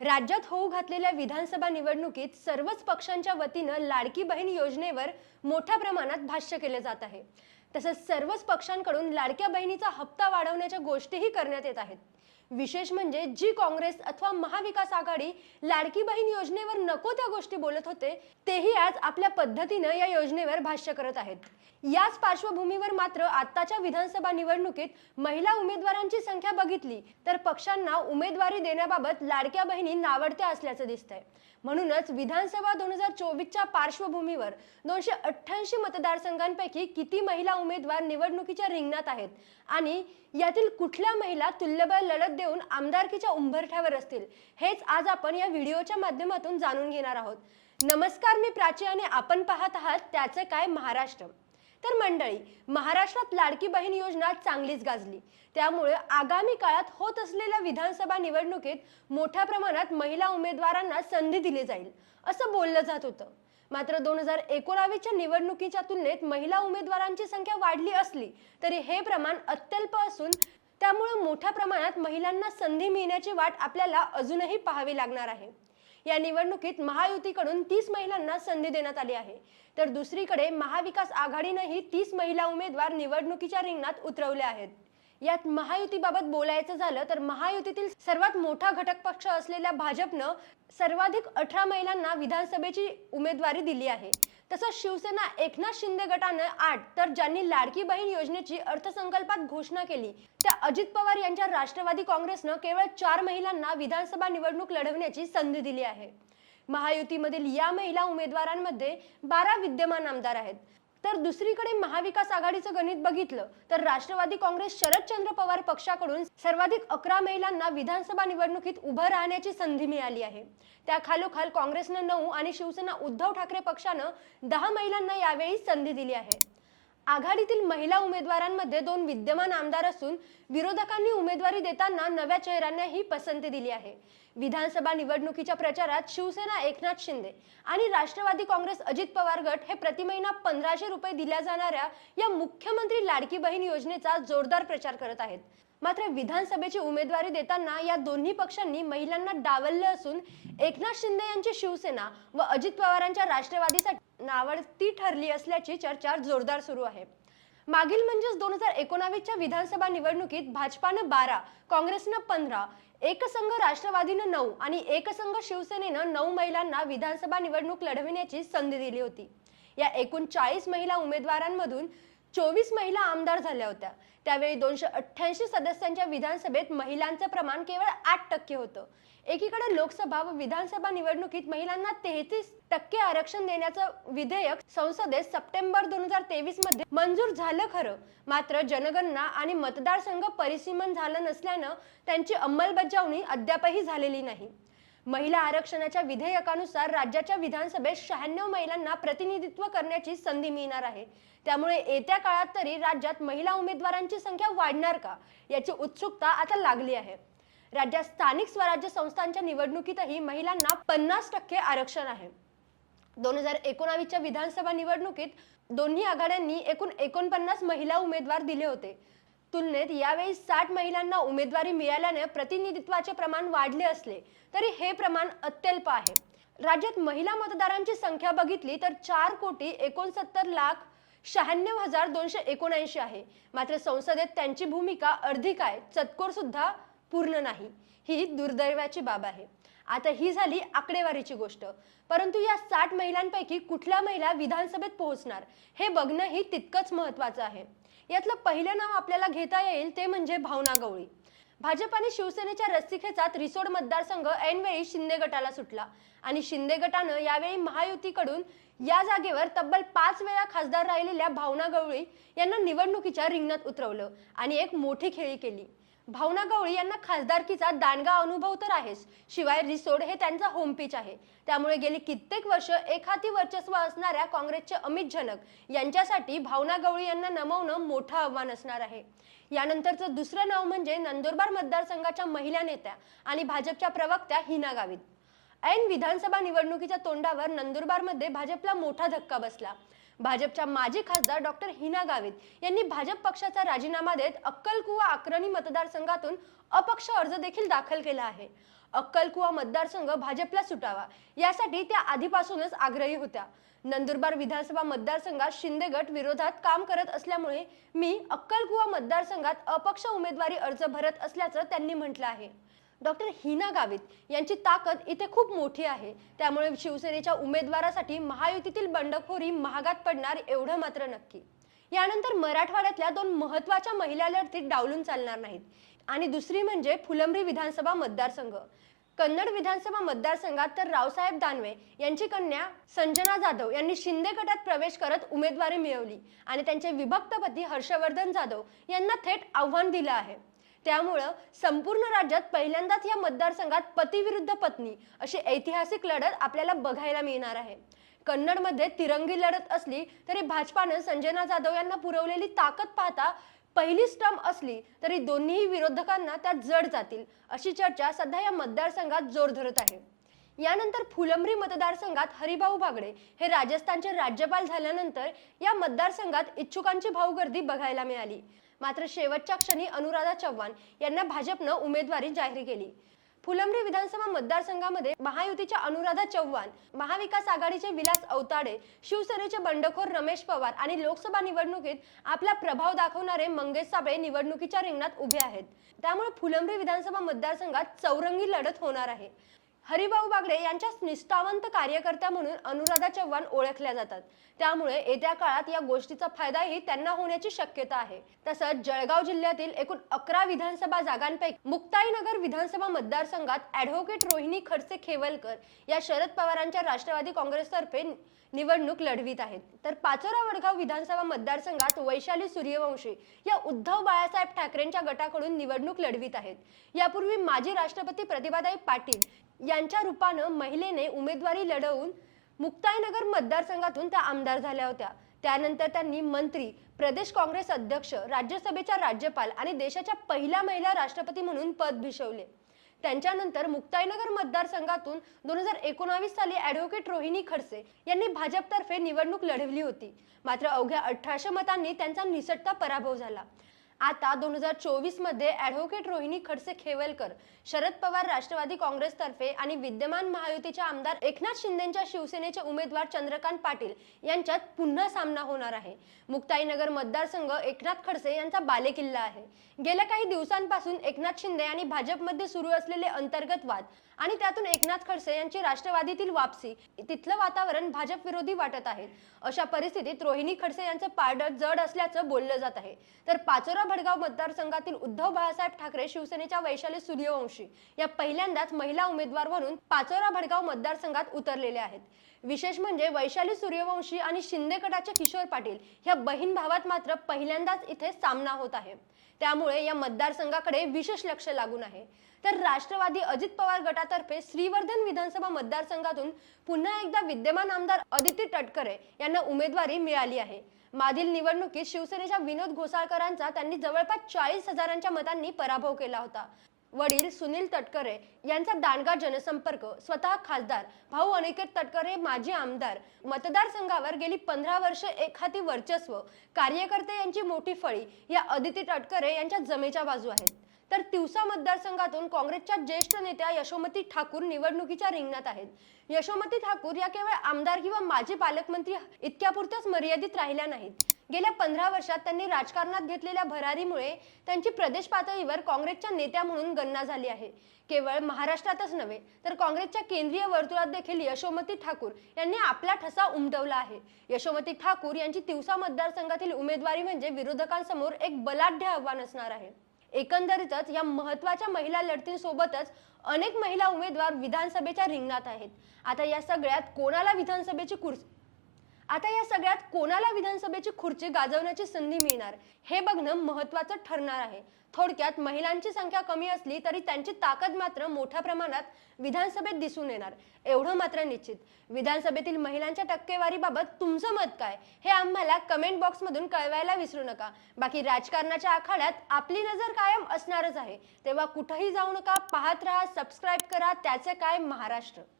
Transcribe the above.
राज्यात होऊ घातलेल्या विधानसभा निवडणुकीत सर्वच पक्षांच्या वतीनं लाडकी बहीण योजनेवर मोठ्या प्रमाणात भाष्य केले जात आहे. तसंच सर्वच पक्षांकडून लाडक्या बहिणीचा हप्ता वाढवण्याच्या गोष्टीही करण्यात येत आहेत. विशेष म्हणजे जी काँग्रेस अथवा महाविकास आघाडी लाडकी बहीण योजनेवर नको त्या गोष्टी बोलत होते तेही आज आपल्या पद्धतीनं या योजनेवर भाष्य करत आहेत. याच पार्श्वभूमीवर मात्र आताच्या विधानसभा निवडणुकीत महिला उमेदवारांची संख्या बघितली तर पक्षांना उमेदवारी देण्याबाबत लाडक्या बहिणी नावडत्या असल्याचं दिसतंय. म्हणूनच विधानसभा दोन हजार चोवीसच्या पार्श्वभूमीवर दोनशे अठ्ठ्याऐंशी मतदारसंघांपैकी किती महिला उमेदवार निवडणुकीच्या रिंगणात आहेत? आणि यातील कुठल्या महिला तुल्यबळ लढत देऊन आमदारकीच्या उंबरठ्यावर असतील? हेच आज आपण या व्हिडिओच्या माध्यमातून जाणून घेणार आहोत. नमस्कार मी प्राची आणि आपण पाहत आहात त्याचे काय महाराष्ट्र. तर मंडळी महाराष्ट्रात लाडकी बहीण योजना चांगलीच गाजली. त्यामुळे आगामी काळात होत असलेल्या विधानसभा निवडणुकीत मोठ्या प्रमाणात महिला उमेदवारांना संधी दिली जाईल असं बोललं जात होतं. मात्र दोन हजार एकोणावीसच्या निवडणुकीच्या तुलनेत महिला उमेदवारांची संख्या वाढली असली तरी हे प्रमाण अत्यल्प असून त्यामुळे मोठ्या प्रमाणात महिलांना संधी मिळण्याची वाट आपल्याला अजूनही पाहावी लागणार आहे. या निवडणुकीत महायुतीकडून तीस महिलांना संधी देण्यात आली आहे. तर दुसरीकडे महाविकास आघाडीनंही तीस महिला उमेदवार निवडणुकीच्या रिंगणात उतरवले आहेत. यात महायुतीबाबत बोलायचं झालं तर महायुतीतील सर्वात मोठा घटक पक्ष असलेल्या भाजपनं सर्वाधिक अठरा महिलांना विधानसभेची उमेदवारी दिली आहे. तसंच शिवसेना एकनाथ शिंदे गटानं आठ तर ज्यांनी लाडकी बहीण योजनेची अर्थसंकल्पात घोषणा केली त्या अजित पवार यांच्या राष्ट्रवादी काँग्रेसनं केवळ चार महिलांना विधानसभा निवडणूक लढवण्याची संधी दिली आहे. महायुतीमधील या महिला उमेदवारांमध्ये बारा विद्यमान आमदार आहेत. तर दुसरीकडे महाविकास आघाडीचं गणित बघितलं तर राष्ट्रवादी काँग्रेस शरदचंद्र पवार पक्षाकडून सर्वाधिक अकरा महिलांना विधानसभा निवडणुकीत उभं राहण्याची संधी मिळाली आहे. त्या खालोखाल काँग्रेसनं नऊ आणि शिवसेना उद्धव ठाकरे पक्षानं दहा महिलांना यावेळी संधी दिली आहे. आघाडीतील महिला उमेदवारांमध्ये दोन विद्यमान आमदार असून विरोधकांनी उमेदवारी देताना नव्या चेहऱ्यांना ही पसंती दिली आहे. विधानसभा निवडणुकीच्या प्रचारात शिवसेना एकनाथ शिंदे आणि राष्ट्रवादी काँग्रेस अजित पवार गट हे प्रति महिना पंधराशे रुपये दिल्या जाणाऱ्या या मुख्यमंत्री लाडकी बहीण योजनेचा जोरदार प्रचार करत आहेत. मात्र विधानसभेची उमेदवारी देताना या दोन्ही पक्षांनी महिलांना डावललं असून एकनाथ शिंदे यांची शिवसेना व अजित पवारांच्या राष्ट्रवादीसाठी नावडती ठरली असल्याची चर्चा जोरदार सुरू आहे. मागील म्हणजेच दोन हजार एकोणावीसच्या विधानसभा निवडणुकीत भाजपानं बारा काँग्रेसनं पंधरा एकसंघ राष्ट्रवादीनं नऊ आणि एकसंघ शिवसेनेनं नऊ महिलांना विधानसभा निवडणूक लढविण्याची संधी दिली होती. या एकूण चाळीस महिला उमेदवारांमधून चोवीस महिला आमदार झाल्या होत्या. त्यावेळी दोनशे अठ्ठ्याऐंशी सदस्यांच्या विधानसभेत महिलांचं प्रमाण केवळ आठ टक्के होतं. एकीकडे लोकसभा व विधानसभा निवडणुकीत महिलांना तेहतीस टक्के आरक्षण देण्याचं विधेयक संसदेत सप्टेंबर दोन हजार तेवीसमध्ये मंजूर झालं खरं. मात्र जनगणना आणि मतदारसंघ परिसीमन झालं नसल्यानं त्यांची अंमलबजावणी अद्यापही झालेली नाही. महिला आरक्षणाच्या विधेयकानुसार राज्याच्या विधानसभेत शहाण्णव महिलांना प्रतिनिधित्व करण्याची संधी मिळणार आहे. त्यामुळे येत्या काळात तरी राज्यात महिला उमेदवारांची संख्या वाढणार का याची उत्सुकता आता लागली आहे. राज्यात स्थानिक स्वराज्य संस्थांच्या निवडणुकीतही महिलांना पन्नास टक्के आरक्षण आहे. दोन हजार एकोणावीसच्या विधानसभा निवडणुकीत दोन्ही आघाड्यांनी एकूण एकोणपन्नास महिला उमेदवार दिले होते. तुलनेत यावेळी साठ महिलांना उमेदवारी मिळाल्याने प्रतिनिधित्वाचे प्रमाण वाढले असले तरी हे प्रमाण अत्यल्प आहे. राज्यात महिला मतदारांची संख्या बघितली तर चार कोटी एकोणसत्तर लाख शहाण्णव हजार दोनशे एकोणऐंशी आहे. मात्र संसदेत त्यांची भूमिका अर्धी काय चतकोर सुद्धा पूर्ण नाही. ही दुर्दैवाची बाब आहे. आता ही झाली आकडेवारीची गोष्ट. परंतु या साठ महिलांपैकी कुठल्या महिला विधानसभेत पोहोचणार हे बघणंही तितकंच महत्वाचं आहे. यातलं पहिलं नाव आपल्याला घेता येईल ते म्हणजे भावना गवळी. भाजप आणि शिवसेनेच्या रस्सीखेचात रिसोड मतदारसंघ ऐनवेळी शिंदे गटाला सुटला. आणि शिंदे गटानं यावेळी महायुतीकडून या जागेवर तब्बल पाच वेळा खासदार राहिलेल्या भावना गवळी यांना निवडणुकीच्या रिंगणात उतरवलं आणि एक मोठी खेळी केली. भावना गवळी यांना खासदारकीचा दांडगा अनुभव तर आहेच. शिवाय रिसोड हे त्यांचा होम पिच आहे. त्यामुळे गेली कित्येक वर्ष एखादी वर्चस्व असणाऱ्या काँग्रेसचे अमित जनक यांच्यासाठी भावना गवळी यांना नमवणं मोठं आव्हान असणार आहे. यानंतरचं दुसरं नाव म्हणजे नंदुरबार मतदारसंघाच्या महिला नेत्या आणि भाजपच्या प्रवक्त्या हिना गावित. ऐन विधानसभा निवडणुकीच्या तोंडावर नंदुरबारमध्ये भाजपला मोठा धक्का बसला. भाजपच्या माजी खासदार डॉक्टर हिना गावित यांनी भाजप पक्षाचा राजीनामा देत अक्कलकुवा अक्रणी मतदारसंघातून अपक्ष अर्ज देखील दाखल केला आहे. अक्कलकुवा मतदारसंघ भाजपला सुटावा यासाठी त्या आधीपासूनच आग्रही होत्या. नंदुरबार विधानसभा मतदारसंघात शिंदे गट विरोधात काम करत असल्यामुळे मी अक्कलकुवा मतदारसंघात अपक्ष उमेदवारी अर्ज भरत असल्याचं त्यांनी म्हटलं आहे. डॉक्टर हिना गावित यांची ताकद इथे खूप मोठी आहे. त्यामुळे शिवसेनेच्या उमेदवारासाठी महायुतीतील बंडखोरी महागात पडणार एवढं मात्र नक्की. यानंतर मराठवाड्यातल्या दोन महत्त्वाच्या महिला लढतीत डावलून चालणार नाहीत. आणि दुसरी म्हणजे फुलंब्री विधानसभा मतदारसंघ. कन्नड विधानसभा मतदारसंघात तर रावसाहेब दानवे यांची कन्या संजना जाधव यांनी शिंदे गटात प्रवेश करत उमेदवारी मिळवली. आणि त्यांचे विभक्त पती हर्षवर्धन जाधव यांना थेट आव्हान दिलं आहे. त्यामुळं संपूर्ण राज्यात पहिल्यांदाच या मतदारसंघात पती विरुद्ध पत्नी अशी ऐतिहासिक लढत आपल्याला बघायला मिळणार आहे. कन्नडमध्ये तिरंगी लढत असली तरी भाजपानं संजना जाधव यांना पुरवलेली ताकद पाहता पहिली स्टंप असली तरी दोन्ही विरोधकांना त्यात जड जातील अशी चर्चा सध्या या मतदारसंघात जोर धरत आहे. यानंतर फुलंब्री मतदारसंघात हरिभाऊ बागडे हे राजस्थानचे राज्यपाल झाल्यानंतर या मतदारसंघात इच्छुकांची भाऊगर्दी बघायला मिळाली. मात्र शेवटच्या क्षणी अनुराधा चव्हाण यांना भाजपनं उमेदवारी जाहीर केली. फुलंब्री विधानसभा मतदारसंघामध्ये महायुतीच्या अनुराधा चव्हाण महाविकास आघाडीचे विलास अवताडे शिवसेनेचे बंडखोर रमेश पवार आणि लोकसभा निवडणुकीत आपला प्रभाव दाखवणारे मंगेश साबळे निवडणुकीच्या रिंगणात उभे आहेत. त्यामुळे फुलंब्री विधानसभा मतदारसंघात चौरंगी लढत होणार आहे. हरिभाऊ बागडे यांच्या निष्ठावंत कार्यकर्त्या म्हणून अनुराधा चव्हाण ओळखल्या जातात. त्यामुळे येत्या काळात या गोष्टीचा फायदाही त्यांना होण्याची शक्यता आहे. तसंच जळगाव जिल्ह्यातील एकूण अकरा विधानसभा जागांपैकी मुक्ताईनगर विधानसभा मतदारसंघात ॲडव्होकेट रोहिणी खडसे खेवलकर या शरद पवारांच्या राष्ट्रवादी काँग्रेसतर्फे निवडणूक लढवित आहेत. तर पाचोरा वडगाव विधानसभा मतदारसंघात वैशाली सूर्यवंशी या उद्धव बाळासाहेब ठाकरेंच्या गटाकडून निवडणूक लढवित आहेत. यापूर्वी माजी राष्ट्रपती प्रतिभाताई पाटील यांच्या रूपानं महिलेने उमेदवारी लढवून मुक्ताईनगर मतदारसंघातून त्या आमदार झाल्या होत्या. त्यानंतर त्यांनी मंत्री प्रदेश काँग्रेस अध्यक्ष राज्यसभेच्या राज्यपाल आणि देशाच्या पहिल्या महिला राष्ट्रपती म्हणून पद भिषवले. त्यांच्यानंतर मुक्ताईनगर मतदारसंघातून दोन हजार एकोणावीस साली ॲडव्होकेट रोहिणी खडसे यांनी भाजपतर्फे निवडणूक लढवली होती. मात्र अवघ्या अठराशे मतांनी त्यांचा निसटता पराभव झाला. आता दोन हजार चोवीसमध्ये ॲडव्होकेट रोहिणी खडसे खेवलकर शरद पवार राष्ट्रवादी काँग्रेसतर्फे आणि विद्यमान महायुतीचे आमदार एकनाथ शिंदेच्या शिवसेनेचे उमेदवार चंद्रकांत पाटील यांच्यात पुन्हा सामना होणार आहे. मुक्ताईनगर मतदारसंघ एकनाथ खडसे यांचा बालेकिल्ला आहे. गेल्या काही दिवसांपासून एकनाथ शिंदे आणि भाजपमध्ये सुरू असलेले अंतर्गत वाद आणि त्यातून एकनाथ खडसे यांची राष्ट्रवादीतील वापसी. तिथलं वातावरण भाजप विरोधी वाटत आहे. अशा परिस्थितीत रोहिणी खडसे यांचं पारडं जड असल्याचं बोललं जात आहे. तर पाचोरा भडगाव मतदारसंघातील उद्धव बाळासाहेब ठाकरे शिवसेनेच्या वैशाली सूर्यवंशी या पहिल्यांदाच महिला उमेदवार म्हणून पाचोरा भडगाव मतदारसंघात उतरलेले आहेत. विशेष म्हणजे वैशाली सूर्यवंशी आणि शिंदे गटाचे किशोर पाटील ह्या बहीण भावात मात्र पहिल्यांदाच इथे सामना होत आहे. त्यामुळे या मतदारसंघाकडे विशेष लक्ष लागून आहे. तर राष्ट्रवादी अजित पवार गटातर्फे श्रीवर्धन विधानसभा मतदारसंघातून पुन्हा एकदा विद्यमान आमदार अदिती तटकरे यांना उमेदवारी मिळाली आहे. मागील निवडणुकीत शिवसेनेच्या विनोद घोसाळकरांचा त्यांनी जवळपास चाळीस हजारांच्या मतांनी पराभव केला होता. वडील सुनील तटकरे यांचा दांडगा जनसंपर्क स्वतः खासदार भाऊ अनिकेत तटकरे माजी आमदार मतदारसंघावर गेली पंधरा वर्ष एखादी वर्चस्व कार्यकर्ते यांची मोठी फळी या अदिती तटकरे यांच्या जमेच्या बाजू आहेत. तर तिवसा मतदारसंघातून काँग्रेसच्या ज्येष्ठ नेत्या यशोमती ठाकूर निवडणुकीच्या रिंगणात आहेत. यशोमती ठाकूर या केवळ आमदार किंवा माजी पालकमंत्री इतक्यापुरत्याच मर्यादित राहिल्या नाहीत. गेल्या पंधरा वर्षात त्यांनी राजकारणात घेतलेल्या भरारीमुळे त्यांची प्रदेश पातळीवर काँग्रेसच्या नेत्या म्हणून गणना झाली आहे. केवळ महाराष्ट्रातच नव्हे तर काँग्रेसच्या केंद्रीय वर्तुळात देखील यशोमती ठाकूर यांनी आपला ठसा उमटवला आहे. यशोमती ठाकूर यांची तिवसा मतदारसंघातील उमेदवारी म्हणजे विरोधकांसमोर एक बलाढ्य आव्हान असणार आहे. एकंदरीतच या महत्त्वाच्या महिला लढतींसोबतच अनेक महिला उमेदवार विधानसभेच्या रिंगणात आहेत. आता या सगळ्यात कोणाला विधानसभेची खुर्ची आता या सगळ्यात कोणाला विधानसभेची खुर्ची गाजवण्याची संधी मिळणार? हे बघणं महत्वाचं ठरणार आहे. थोडक्यात महिलांची संख्या कमी असली तरी त्यांची ताकद मात्र मोठ्या प्रमाणात विधानसभेत दिसून येणार. एवढं मात्र निश्चित. विधानसभेतील महिलांच्या टक्केवारीबाबत तुमचं मत काय? हे आम्हाला कमेंट बॉक्समधून कळवायला विसरू नका. बाकी राजकारणाच्या आखाड्यात आपली नजर कायम असणारच आहे. तेव्हा कुठंही जाऊ नका. पाहत राहा सबस्क्राईब करा. त्याचे काय? महाराष्ट्र.